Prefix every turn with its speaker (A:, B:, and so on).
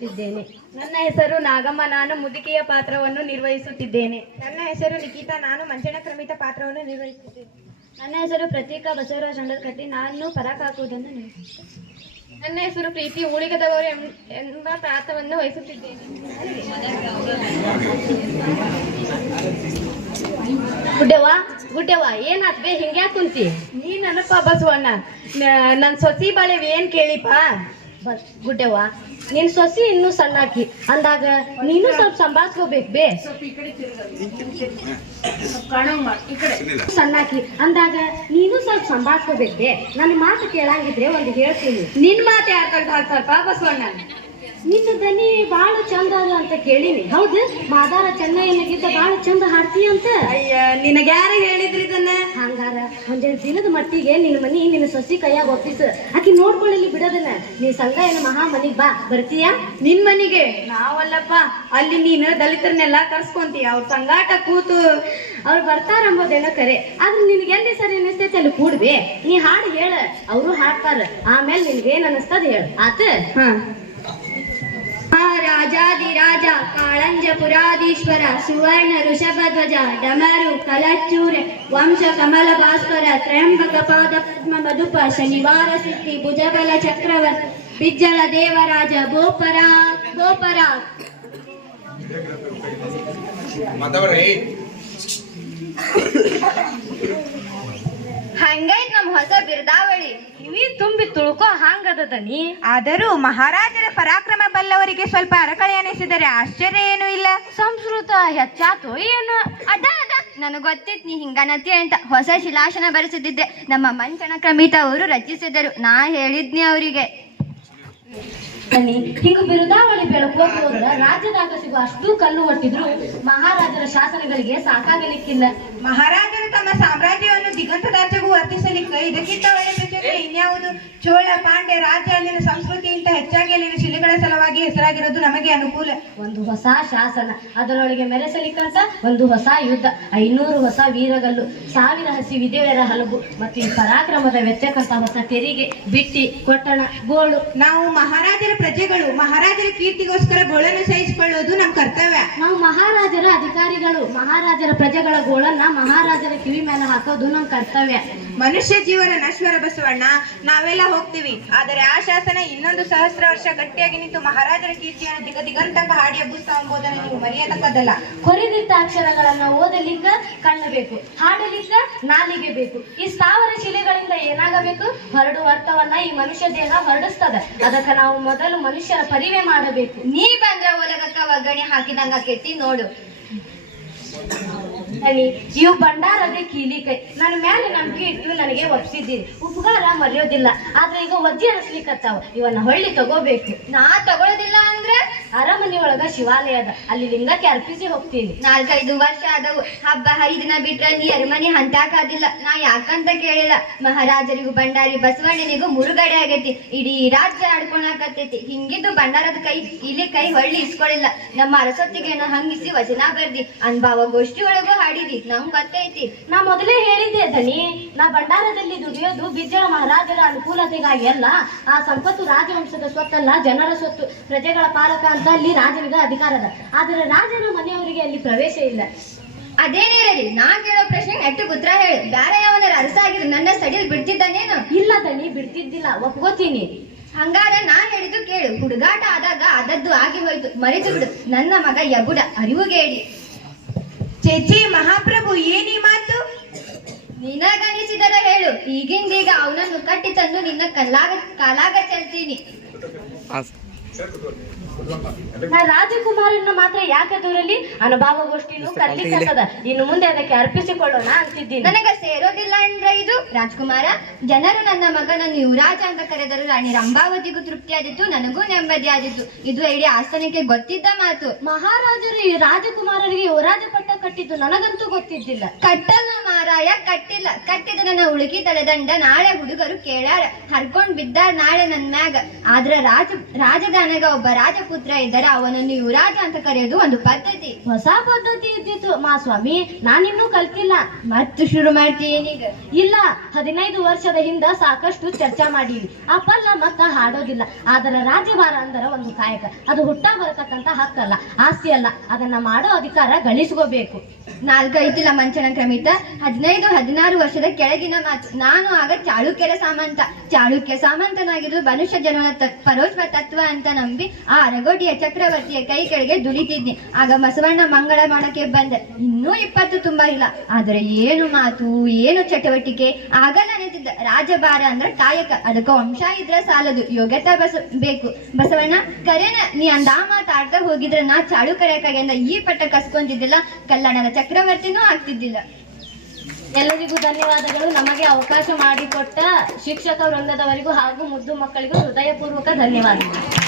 A: ನಿರ್ವಹಿಸುತ್ತಿದ್ದೇನೆ.
B: ನನ್ನ ಹೆಸರು ನಾಗಮ್ಮ. ನಾನು ಮುದುಕಿಯ ಪಾತ್ರವನ್ನು ನಿರ್ವಹಿಸುತ್ತಿದ್ದೇನೆ.
C: ನನ್ನ ಹೆಸರು ನಿಖಿತಾ ನಾನು ಮಂಚನ ಕ್ರಮಿತ ಪಾತ್ರವನ್ನು ನಿರ್ವಹಿಸುತ್ತಿದ್ದೇನೆ.
A: ನನ್ನ ಹೆಸರು ಪ್ರತೀಕ ಬಸವರಾಜ್ ಅಂಡರ್ಕಟ್ಟಿ ನಾನು ಪರಾಕ್ ಹಾಕುವುದನ್ನು
B: ನನ್ನ ಹೆಸರು ಪ್ರೀತಿ ಉಳಿಗದವರು ಎಂಬ ಪಾತ್ರವನ್ನು ವಹಿಸುತ್ತಿದ್ದೇನೆ.
A: ಗುಡ್ಡವ್ವ ಗುಡ್ಡವ್ವ ಏನಾತ್ ಹಿಂಗ್ಯಾ ಹಿಂಗ್ಯಾಕ್ ಕುಂತಿ?
B: ನೀ ನನ್ನಪ್ಪ ಬಸವಣ್ಣ. ನನ್ನ ನನ್ ಸೊಸಿ ಬಾಳೆ ಏನ್ ಕೇಳಿಪ್ಪ?
A: ಬ- ಗುಡ್ಡವ್ವ. ನಿನ್ ಸೊಸಿ ಇನ್ನೂ ಸಣ್ಣಾಕಿ. ಅಂದಾಗ ನೀನು ಸ್ವಲ್ಪ ಸಂಭಾಸ್ಕೋಬೇಕು ಬೇ. ಸಣ್ಣಾಕಿ. ಅಂದಾಗ ನೀನು ಸ್ವಲ್ಪ ಸಂಭಾಸ್ಕೋಬೇಕು ಬೇ. ನನ್ನ ಮಾತು ಕೇಳಂಗಿದ್ರೆ ಒಂದು ಹೇಳ್ತೀನಿ.
B: ನಿನ್ ಮಾತು ಯಾರು ಕಳ್ದು ಹಾಕ್ತಾರಪ್ಪ ಬಸವಣ್ಣ
A: ನಿನ್ನ ದನಿ ಬಹಳ ಚಂದ ಅದ ಅಂತ ಕೇಳಿನಿ. ಹೌದು? ಮಾದಾರ ಚೆನ್ನಾಗಿದ್ದ ಬಹಳ ಚಂದ ಹಾಡ್ತಿ ಅಂತ?
B: ಅಯ್ಯ ನಿನಗ ಯಾರು ಹೇಳಿದ್ರಿ ಇದನ್ನ?
A: ಹಂಗಾರ ಒಂದೆರಡು ದಿನದ ಮಟ್ಟಿಗೆ ನಿನ್ನ ಮನಿ ನಿನ್ನ ಸೊಸಿ ಕೈಯಾಗ ಒಪ್ಪಿಸ. ಆಕಿ ನೋಡ್ಕೊಳ್ಳಲಿ ಬಿಡೋದನ್ನ. ನೀ ಸಂಘ ಏನು ಮಹಾ ಮನಿಗ್ ಬಾ. ಬರ್ತೀಯಾ?
B: ನಿನ್ ಮನಿಗೆ? ನಾವಲ್ಲಪ್ಪ. ಅಲ್ಲಿ ನೀನು ದಲಿತರನ್ನೆಲ್ಲ ಕರ್ಸ್ಕೊಂತೀಯ. ಅವ್ರ ಸಂಗಾಟ ಕೂತು.
A: ಅವ್ರು ಬರ್ತಾರ ಅಂಬೋದೇನೋ ಕರೆ. ಆದ್ರೆ ನಿನಗೆ ಎಲ್ಲಿ ಸರಿ ಅನಿಸ್ತೈತೆ ಅಲ್ಲಿ ಕೂಡ್ಬೇ? ನೀ ಹಾಡು ಹೇಳ. ಅವರು ಹಾಡ್ತಾರ. ಆಮೇಲೆ ನಿನ್ಗೆ ಏನ್ ಅನಿಸ್ತದ ಹೇಳ. ಆತ?
B: ಹಾ.
D: ರಾಜಾದಿರಾಜ ಕಾಳಂಜ ಪುರಾಧೀಶ್ವರ ಸುವರ್ಣ ಋಷಭಧ್ವಜ ಡಮರು ಕಲಚೂರೆ ವಂಶ ಕಮಲ ಭಾಸ್ಕರ ತ್ರಯಂಬಕ ಪಾದ ಪದ್ಮ ಮಧುಪ ಶನಿವಾರ ಸಿದ್ಧಿ ಭುಜಬಲ ಚಕ್ರವರ್ತಿ ಬಿಜ್ಜಳ ದೇವರಾಜ ಗೋಪರಾ ಗೋಪರಾ
E: ಮಾತಾಡ್ರಿ
D: ಹಂಗೈತ್ ನಮ್ ಹೊಸ ಬಿರ್ದಾವಳಿ
A: ಕಿವಿ ತುಂಬಿ ತುಳುಕೋ ಹಾಂಗದ ದನಿ
C: ಆದರೂ ಮಹಾರಾಜರ ಪರಾಕ್ರಮ ಬಲ್ಲವರಿಗೆ ಸ್ವಲ್ಪ ಅರಕಳೆ ಅನಿಸಿದರೆ ಆಶ್ಚರ್ಯ ಏನೂ ಇಲ್ಲ.
A: ಸಂಸ್ಕೃತ ಹೆಚ್ಚಾತು ಏನು?
D: ಅದ ಅದ. ನನಗೆ ಗೊತ್ತಿತ್ ನೀ ಹಿಂಗನತಿ ಅಂತ. ಹೊಸ ಶಿಲಾಶನ ಬರೆಸಿದ್ದೆ ನಮ್ಮ ಮಂಚನ ಕ್ರಮಿತ ಅವರು ರಚಿಸಿದರು. ನಾ ಹೇಳಿದ್ನಿ ಅವರಿಗೆ.
A: ಬನ್ನಿ ಹಿಂಗ ಬಿರುದಾವಳಿ ಹೋದ್ರ ರಾಜ್ಯದಾಗ ಸಿಗುವ ಅಷ್ಟು ಕಲ್ಲು ಹೊಟ್ಟಿದ್ರು ಮಹಾರಾಜರ ಶಾಸನಗಳಿಗೆ ಸಾಕಾಗಲಿಕ್ಕಿಲ್ಲ.
C: ಮಹಾರಾಜರು ತಮ್ಮ ಸಾಮ್ರಾಜ್ಯವನ್ನು ದಿಗಂತದಾಚೆಗೂ ವರ್ತಿಸಲಿಕ್ಕೆ ಇದಕ್ಕಿಂತ ಒಳ್ಳೆ ಇನ್ಯಾವುದು ಚೋಳ ಪಾಂಡ್ಯ ರಾಜ್ಯ ಅಲ್ಲಿನ ಸಂಸ್ಕೃತಿಗಿಂತ ಹೆಚ್ಚಾಗಿ ಅಲ್ಲಿನ ಶಿಲೆಗಳ ಸಲುವಾಗಿ ಹೆಸರಾಗಿರೋದು ನಮಗೆ ಅನುಕೂಲ.
A: ಒಂದು ಹೊಸ ಶಾಸನ. ಅದರೊಳಗೆ ಮೆರೆಸಲಿಕ್ಕಂತ ಒಂದು ಹೊಸ ಯುದ್ಧ. ಐನೂರು ಹೊಸ ವೀರಗಲ್ಲು ಸಾವಿರ ಹಸಿ ವಿಧವೆಯರ ಹಲಗು ಮತ್ತು ಈ ಪರಾಕ್ರಮದ ವೆಚ್ಚಕ್ಕಂತ ಹೊಸ ತೆರಿಗೆ ಬಿಟ್ಟಿ ಕೊಟ್ಟಣ ಗೋಳು.
C: ನಾವು ಮಹಾರಾಜರ ಪ್ರಜೆಗಳು ಮಹಾರಾಜರ ಕೀರ್ತಿಗೋಸ್ಕರ ಗೋಳನ್ನು ಸಹಿಸಿಕೊಳ್ಳೋದು ನಮ್ಮ ಕರ್ತವ್ಯ.
A: ನಾವು ಮಹಾರಾಜರ ಅಧಿಕಾರಿಗಳು ಮಹಾರಾಜರ ಪ್ರಜೆಗಳ ಗೋಳನ್ನ ಮಹಾರಾಜರ ಕಿವಿ ಮೇಲೆ ಹಾಕೋದು ನಮ್ಮ ಕರ್ತವ್ಯ.
C: ಮನುಷ್ಯ ಜೀವನ ನಶ್ವರ ಬಸವಣ್ಣ ನಾವೆಲ್ಲ ಹೋಗ್ತೀವಿ. ಆದರೆ ಆ ಶಾಸನ ಇನ್ನೊಂದು ಸಹಸ್ರ ವರ್ಷ ಗಟ್ಟಿಯಾಗಿ ನಿಂತು ಮಹಾರಾಜರ ಕೀರ್ತಿಯನ್ನು ದಿಗ ದಿಗಂತಕ ಹಾಡಿ ಹಬ್ಬಿಸ್ತಾ ಎಂಬುದನ್ನು ನೀವು ಮರೆಯತಕ್ಕದ್ದಲ್ಲ.
A: ಕೊರಿದಿಟ್ಟ ಅಕ್ಷರಗಳನ್ನು ಓದಲಿಕ್ಕ ಕಣ್ಣಬೇಕು ಹಾಡಲಿಕ್ಕ ನಾಲಿಗೆ ಬೇಕು. ಈ ಸ್ಥಾವರ ಶಿಲೆಗಳಿಂದ ಏನಾಗಬೇಕು? ಹೊರಡುವ ಅರ್ಥವನ್ನ ಈ ಮನುಷ್ಯ ದೇಹ ಹೊರಡಿಸ್ತದ. ಅದಕ್ಕೆ ನಾವು ಮೊದಲು ಮನುಷ್ಯರ ಪರಿವೆ ಮಾಡಬೇಕು.
D: ನೀ ಬಂದ್ರೆ ಒಲಗಕ್ಕ ಒಗ್ಗರಣೆ ಹಾಕಿದಂಗ ಕೆತ್ತಿ ನೋಡು.
A: ಅಲ್ಲಿ ಇವು ಭಂಡಾರದ ಕೀಲಿ ಕೈ. ನನ್ನ ಮೇಲೆ ನಂಬಿಕೆ ಇಟ್ಟು ನನಗೆ ಒಪ್ಸಿದ್ದೀರಿ. ಉಪಕಾರ ಮರೆಯೋದಿಲ್ಲ. ಆದ್ರೆ ಈಗ ಒದ್ದೆ ಅನಿಸ್ಲಿಕ್ಕತ್ತಾವ ಇವನ್ನ ಹೊಳ್ಳಿ ತಗೋಬೇಕು.
D: ನಾ ತಗೊಳ್ಳೋದಿಲ್ಲ ಅಂದ್ರೆ
A: ಅರಮನೆ ಒಳಗ ಶಿವಾಲಯ ಅದ. ಅಲ್ಲಿ ಲಿಂಗಕ್ಕೆ ಅರ್ಪಿಸಿ ಹೋಗ್ತೀನಿ.
D: ನಾಲ್ಕೈದು ವರ್ಷ ಆದವು. ಹಬ್ಬ ಹರಿದಿನ ಬಿಟ್ರೆ ನೀ ಅರಮನೆ ಹಂತಾಕಾದಿಲ್ಲ. ನಾ ಯಾಕಂತ ಕೇಳಿಲ್ಲ. ಮಹಾರಾಜರಿಗೂ ಭಂಡಾರಿ ಬಸವಣ್ಣನಿಗೂ ಮುರುಗಡೆ ಆಗೈತಿ. ಇಡೀ ರಾಜ್ಯ ಆಡ್ಕೊಳಕತ್ತೈತಿ. ಹಿಂಗಿದ್ದು ಭಂಡಾರದ ಕೈ ಇಲ್ಲಿ ಕೈ ಹೊಳ್ಳಿ ಇಸ್ಕೊಳ್ಳಿಲ್ಲ ನಮ್ಮ ಅರಸೊತ್ತಿಗೆ ಹಂಗಿಸಿ ವಚನ ಬರ್ದಿ. ಅನ್ಭಾವ ಗೋಷ್ಠಿ ಒಳಗೂ ಹಾಡಿದಿ ನಮ್ಗ್ ಗೊತ್ತೈತಿ
A: ನಾ ಮೊದಲೇ ಹೇಳಿದ್ದೆ ದನಿ ನಾ ಭಂಡಾರದಲ್ಲಿ ದುಡಿಯೋದು ಬಿಜ್ಜಳ ಮಹಾರಾಜರ ಅನುಕೂಲತೆಗಾಗಿ ಅಲ್ಲ. ಆ ಸಂಪತ್ತು ರಾಜವಂಶದ ಸ್ವತ್ತಲ್ಲ ಜನರ ಸ್ವತ್ತು ಪ್ರಜೆಗಳ ಪಾಲಕ ಅಂತ ಅಲ್ಲಿ ರಾಜನಿಗೆ ಅಧಿಕಾರ ಅದ. ಆದರೆ ರಾಜನ ಮನೆಯವರಿಗೆ ಅಲ್ಲಿ ಪ್ರವೇಶ ಇಲ್ಲ.
D: ಅದೇನಿರಲಿ ನಾ ಕೇಳೋ ಪ್ರಶ್ನೆ ನೆಟ್ಟು ಉತ್ತರ ಹೇಳು. ಬೇರೆ ಯಾವನ ಅರಸ ಆಗಿದ್ರೆ ನನ್ನ ಸಡಿಲ್ ಬಿಡ್ತಿದ್ದಾನೇನು?
A: ಇಲ್ಲ ದನಿ ಬಿಡ್ತಿದ್ದಿಲ್ಲ. ಒಪ್ಕೋತೀನಿ.
D: ಹಂಗಾರ ನಾ ಹೇಳಿದ್ದು ಕೇಳು. ಹುಡುಗಾಟ ಆದಾಗ ಅದದ್ದು ಆಗಿ ಹೋಯ್ತು. ಮರೆತು ಬಿಡು. ನನ್ನ ಮಗ ಯಗುಡ ಅರಿವುಗೇಡಿ
C: ಚೇಚಿ ಮಹಾಪ್ರಭು ಏನೀ ಮಾತು?
D: ನಿನಗನಿಸಿದರೆ ಹೇಳು. ಈಗಿಂದೀಗ ಅವನನ್ನು ಕಟ್ಟಿ ತಂದು ನಿನ್ನ ಕಲ್ಲಾಗ ಕಾಲಾಗ ಚೆಲ್ತೀನಿ.
A: ರಾಜಕುಮಾರನ್ನ ಮಾತ್ರ ಯಾಕೆ ದೂರಲ್ಲಿ? ಅನುಭವ ಗೋಷ್ಠಿನೂ ಕರ್ಲಿಕ್ಕತ್ತದ ಇನ್ನು ಮುಂದೆ ಅದಕ್ಕೆ ಅರ್ಪಿಸಿಕೊಳ್ಳೋಣ ಅಂತಿದ್ದೀನಿ.
D: ನನಗ ಸೇರೋದಿಲ್ಲ ಅಂದ್ರೆ ಇದು? ರಾಜ್ಕುಮಾರ ಜನರು ನನ್ನ ಮಗನನ್ನು ಯುವರಾಜ ಅಂತ ಕರೆದರು ರಾಣಿ ರಂಭಾವತಿಗೂ ತೃಪ್ತಿಯಾದಿತ್ತು ನನಗೂ ನೆಮ್ಮದಿ ಆದಿತ್ತು ಇದು ಇಡೀ ಆಸನಕ್ಕೆ ಗೊತ್ತಿದ್ದ ಮಾತು.
A: ಮಹಾರಾಜರು ಈ ರಾಜಕುಮಾರರಿಗೆ ಯುವರಾಜ ಪಟ್ಟ ಕಟ್ಟಿದ್ದು ನನಗಂತೂ ಗೊತ್ತಿದ್ದಿಲ್ಲ.
D: ಕಟ್ಟಲ್ಲ ಮಾರಾಯ ಕಟ್ಟಿಲ್ಲ ಕಟ್ಟಿದ ನನ್ನ ಉಳುಕಿ ತಲೆದಂಡ ನಾಳೆ ಹುಡುಗರು ಕೇಳಾರ ಹರ್ಕೊಂಡ್ ಬಿದ್ದಾರ ನಾಳೆ ನನ್ ಮ್ಯಾಗ. ಆದ್ರ ರಾಜ ರಾಜಧಾನಗ ಒಬ್ಬ ರಾಜ ರಾಜಪುತ್ರ ಇದ್ದಾರ ಅವನನ್ನು ಯುವರಾಜ ಅಂತ ಕರೆಯೋದು ಒಂದು ಪದ್ಧತಿ.
A: ಹೊಸ ಪದ್ಧತಿ ಇದ್ದಿತ್ತು. ಮಾ ಸ್ವಾಮಿ ನಾನಿನ್ನೂ ಕಲ್ತಿಲ್ಲ.
D: ಮತ್ತು ಶುರು ಮಾಡ್ತೀನೀಗ
A: ಇಲ್ಲ ಹದಿನೈದು ವರ್ಷದ ಹಿಂದ ಸಾಕಷ್ಟು ಚರ್ಚಾ ಮಾಡೀವಿ. ಆ ಪಲ್ಲ ಮತ್ತ ಹಾಡೋದಿಲ್ಲ. ಆದರ ರಾಜ್ಯಭಾರ ಅಂದರ ಒಂದು ಕಾಯಕ. ಅದು ಹುಟ್ಟ ಬರತಕ್ಕಂತ ಹಕ್ಕಲ್ಲ. ಆಸ್ತಿ ಅಲ್ಲ. ಅದನ್ನ ಮಾಡೋ ಅಧಿಕಾರ ಗಳಿಸ್ಕೋಬೇಕು.
D: ನಾಲ್ಕೈತಿಲ್ಲ ಮಂಚನ ಕ್ರಮಿತ ಹದಿನೈದು, ಹದಿನಾರು ವರ್ಷದ ಕೆಳಗಿನ ಮಾತು ನಾನು ಆಗ ಚಾಳುಕ್ಯರ ಸಾಮಂತ ಚಾಳುಕ್ಯ ಸಾಮಂತನಾಗಿರುವ ಮನುಷ್ಯ ತ- ಪರೋಕ್ಷ ತತ್ವ ಅಂತ ನಂಬಿ ಆ ಅರಗೋಟಿಯ ಚಕ್ರವರ್ತಿಯ ಕೈ ಕೆಳಗೆ ದುಡಿತಿದ್ನಿ ಆಗ ಬಸವಣ್ಣ ಮಂಗಳ ಮಾಡಕ್ಕೆ ಬಂದೆ. ಇನ್ನೂ ಇಪ್ಪತ್ತು ತುಂಬಿಲ್ಲ ಆದರೆ ಏನು ಮಾತು, ಏನು ಚಟುವಟಿಕೆ? ಆಗ ನಿಂತಿದ್ದ ರಾಜಭಾರ ಅಂದ್ರೆ ಕಾಯಕ. ಅದಕ್ಕೆ ವಂಶ ಇದ್ರೆ ಸಾಲದು. ಯೋಗ್ಯತೆ ಬಸ, ಬೇಕು. ಬಸವಣ್ಣ, ಕರೆನ, ನೀ ಅಂದ ಮಾತಾಡ್ತಾ ಹೋಗಿದ್ರೆ ನಾ ಚಾಳುಕ್ಯರ ಕೈಯಿಂದ ಈ ಪಟ್ಟ ಕಸ್ಕೊಂತಿದ್ದಿಲ್ಲ ಕಲ್ಯಾಣದ ಚಕ್ರವರ್ತಿನೂ ಆಗ್ತಿದ್ದಿಲ್ಲ.
A: ಎಲ್ಲರಿಗೂ ಧನ್ಯವಾದಗಳು. ನಮಗೆ ಅವಕಾಶ ಮಾಡಿಕೊಟ್ಟ ಶಿಕ್ಷಕ ವೃಂದದವರಿಗೂ ಹಾಗೂ ಮುದ್ದು ಮಕ್ಕಳಿಗೂ ಹೃದಯಪೂರ್ವಕ ಧನ್ಯವಾದಗಳು.